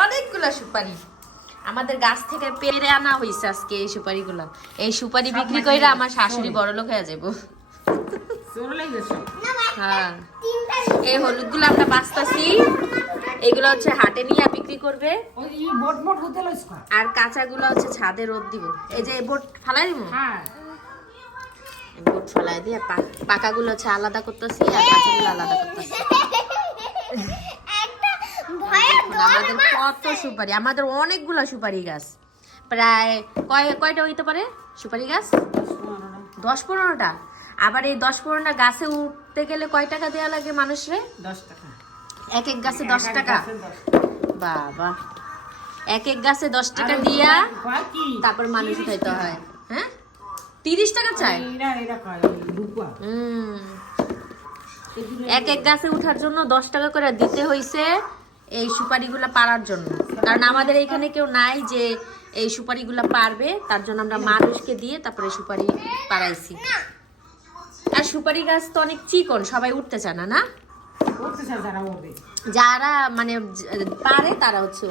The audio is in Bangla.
অনেকগুলা সুপারি। আমাদের গাছ থেকে পেরে আনা হয়েছে আজকে এই সুপারিগুলো। এই সুপারি বিক্রি করে আমার শাশুড়ি বড় লোক হয়ে যাব হ্যাঁ। এই হলুদগুলো আমরা বাঁচতাছি। এগুলো হচ্ছে হাটে নিয়ে বিক্রি করবে। আর কাঁচাগুলো হচ্ছে ছাদে রোদ দিব। এই যে বোট ফালাই দিব? হ্যাঁ। বোট ফালাই দিয়ে পাকাগুলো হচ্ছে আলাদা করতেছি আর কাঁচাগুলো আলাদা করতেছি। দেখুন, আমাদের কত সুপারি আমাদের অনেকগুলো সুপারি গাছ। প্রায় কয় কয়টা হইতে পারে সুপারি গাছ? দশ পনেরোটা। আবার এই দশ পনেরোটা গাছে উঠতে গেলে কয় টাকা দেওয়া লাগে মানুষরে? দশ টাকা। এক এক গাছে দশ টাকা। বাবা। এক এক গাছে দশ টাকা দিয়া তারপর মানুষ উঠাইতে হয়। হ্যাঁ? তিরিশ টাকা হুম। এক এক গাছে উঠার জন্য দশ টাকা করে দিতে হইছে। এই সুপারিগুলা পারার জন্য। কারণ আমাদের এখানে কেউ নাই যে এই সুপারিগুলা পারবে তার জন্য আমরা মানুষকে দিয়ে তারপরে সুপারি পারাইছি। আর সুপারি গাছ তো অনেক চিকন সবাই উঠতে চায় না না? যারা মানে পারে তারা হচ্ছে